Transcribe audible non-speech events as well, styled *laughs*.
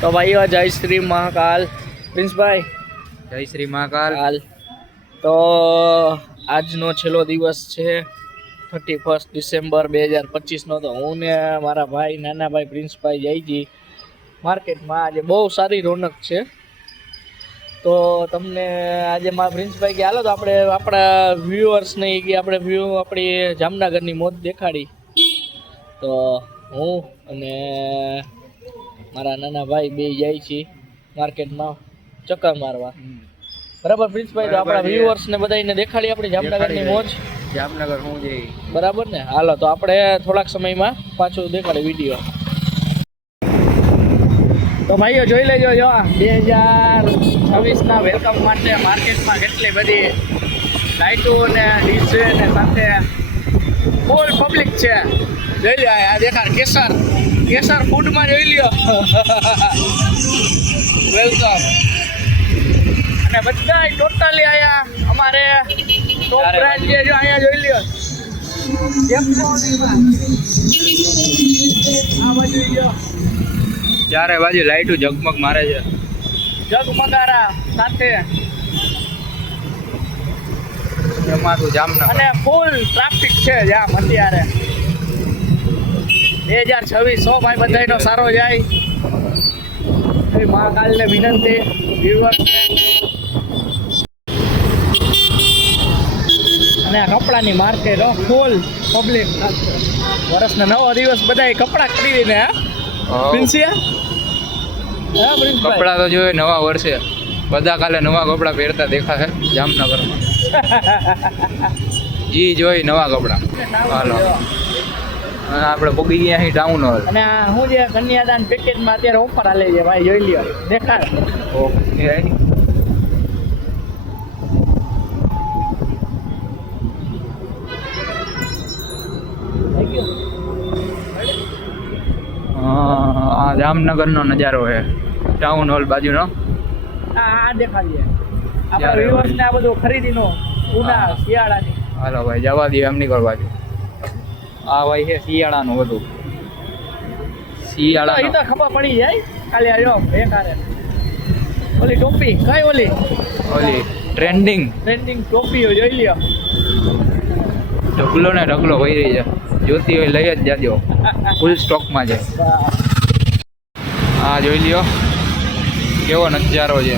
તો ભાઈઓ જય શ્રી મહાકાલ. પ્રિન્સભાઈ જય શ્રી મહાકાલ. હાલ. તો આજનો છેલ્લો દિવસ છે થર્ટી ફર્સ્ટ ડિસેમ્બર બે હજાર પચીસનો. તો હું ને મારા ભાઈ નાના ભાઈ પ્રિન્સભાઈ જઈ જી માર્કેટમાં આજે બહુ સારી રોનક છે. તો તમને આજે મારા પ્રિન્સભાઈ કે હાલો તો આપણે આપણા વ્યુઅર્સને કે આપણે વ્યૂ આપણી જામનગરની મોત દેખાડી. તો હું અને મારા નાના ભાઈ બે જાય છે માર્કેટમાં ચક્કર મારવા. બરાબર પ્રિન્સભાઈ તો આપણા વ્યુઅર્સ ને બધાને દેખાડી આપણી જામનગરની મોજ. જામનગર હું જઈ. બરાબર ને? હાલો તો આપણે થોડાક સમયમાં પાછું દેખાડે વીડિયો. તો ભાઈઓ જોઈ લેજો જો બે હજાર છવ્વીસના વેલકમ માટે માર્કેટમાં કેટલી બધી લાઇટો ને ડીજે ને સાથે ફૂલ પબ્લિક છે. જોઈ લે આ દેખાડ કેસર. કેસર ફૂડમાં જોઈ લ્યો. વેલકમ અને બધા ટોટલી અહીંયા અમારે ટોપ ચારે બ્રાન્ડ જે જો અહીંયા જોઈ લ્યો. ચારે બાજુ લાઈટો ઝગમગ મારે છે. ઝગમગારા સાથે. જમાતું જામનગર. અને ફૂલ ટ્રાફિક છે જામ અત્યારે. બે હજાર છવ્વીસ સો ભાઈ બધાનો સારો જાય. એવી મહાકાલને વિનંતી વ્યુઅર્સને અને આ કપડાની માર્કેટ ફૂલ પબ્લિક વર્ષના નવો દિવસ બધા કપડાં ખરીદીને હા? પ્રિન્સિયા? કપડાં તો જોઈએ નવા વર્ષે. બધા કાલે નવા કપડાં પહેરતા દેખાશે જામનગરમાં. *laughs* જી જોઈ નવા કપડાં. હાલો. અને આપણે પોગી ગયા અહીં ટાઉન હોલ અને હું જે કન્યાદાન પેકેજમાં અત્યારે ઓફર આલે છે ભાઈ જોઈ લ્યો દેખાડ. ઓકે. આ જામનગરનો નજારો છે. ટાઉન હોલ બાજુનો. આ આ દેખાડીએ. આપણે જ્યારે ને આ બધું ખરીદીનો ઉના. શિયાળાની. હાલો ભાઈ જવા દઈએ એમ નીકળ બાજુ આ ભાઈ છે શિયાળાનું બધું શિયાળા તો ખબર પડી જાય. ખાલી આ જો બેકારે. ઓલી ટોપી કઈ ઓલી? ઓલી ટ્રેન્ડિંગ. ટ્રેન્ડિંગ ટોપીઓ જોઈ લ્યો. ઢગલો ને ઢગલો ભરી રહી છે. જોતી હોય લઈ જ જાજો. ફૂલ સ્ટોકમાં છે. હા આ જોઈ લ્યો. કેવો નજારો છે.